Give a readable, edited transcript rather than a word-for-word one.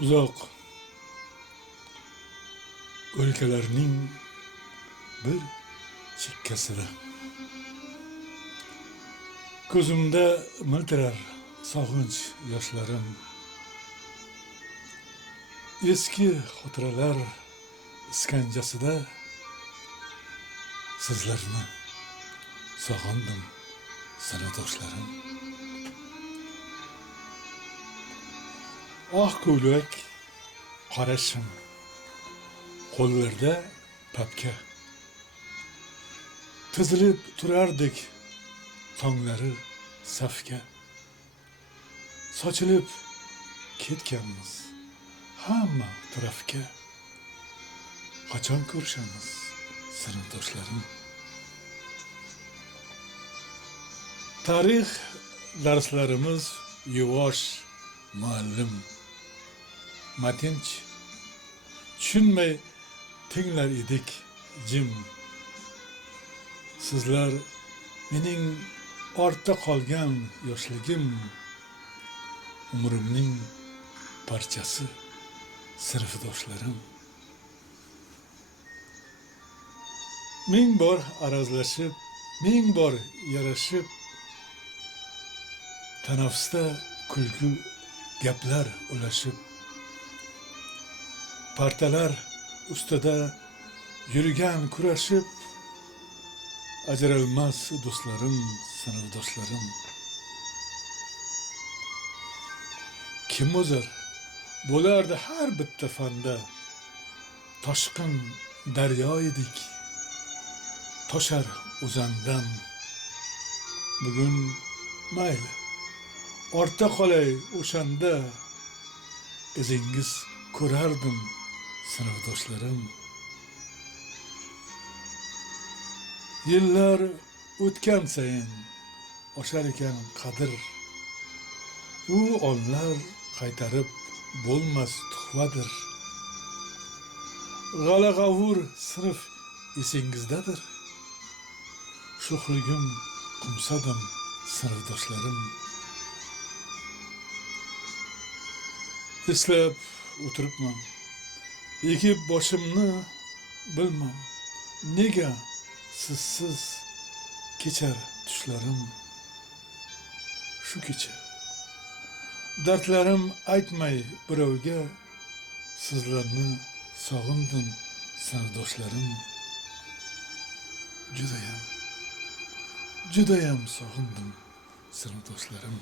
Uzoq o'lkalarning bir chekkasida ko'zimda miltirar sog'inch yoshlarim. Eski xotiralar iskanjasida sizlarni sog'indim, sinfdoshlarim. Oq ko'ylak, qora shim, qo'llarda papka. Tizilib turardik tonglari safga. Sochilib ketganmiz hamma tarafga. Qachon ko'rishamiz, sinfdoshlarim? Tarix darslarimiz yuvosh, muallim, matinch. Tushunmay tinglar edik jim. Sizlar mening ortda qolgan yoshligim, umrimning parchasi, sinfdoshlarim. Ming bor arazlashib, ming bor yarashib, tanaffusda kulgu gaplar ulashib, partalar ustida yurgan kurashib, ajralmas do'stlarim, sinfdoshlarim. Kim o'zar bo'lardi har bitta fanda, toshqin daryo edik, toshar o'zandan. Bugun mayli, ortda qolay o'shanda, izingiz ko'rardim, sinfdoshlarim. Yillar o'tgan sayin oshar ekan qadr, u onlar qaytarib bo'lmas tuhvadir. G'ala-g'avur sinf esingizdadir, sho'xligim qumsadim, sinfdoshlarim. Eslab o'tiribman, egib boshimni bilmam, nega sizsiz kechar tushlarim. Shu kecha dardlarim aytmay birovga, sizlarni sog'indim, sinfdoshlarim. Judayam sog'indim, sinfdoshlarim.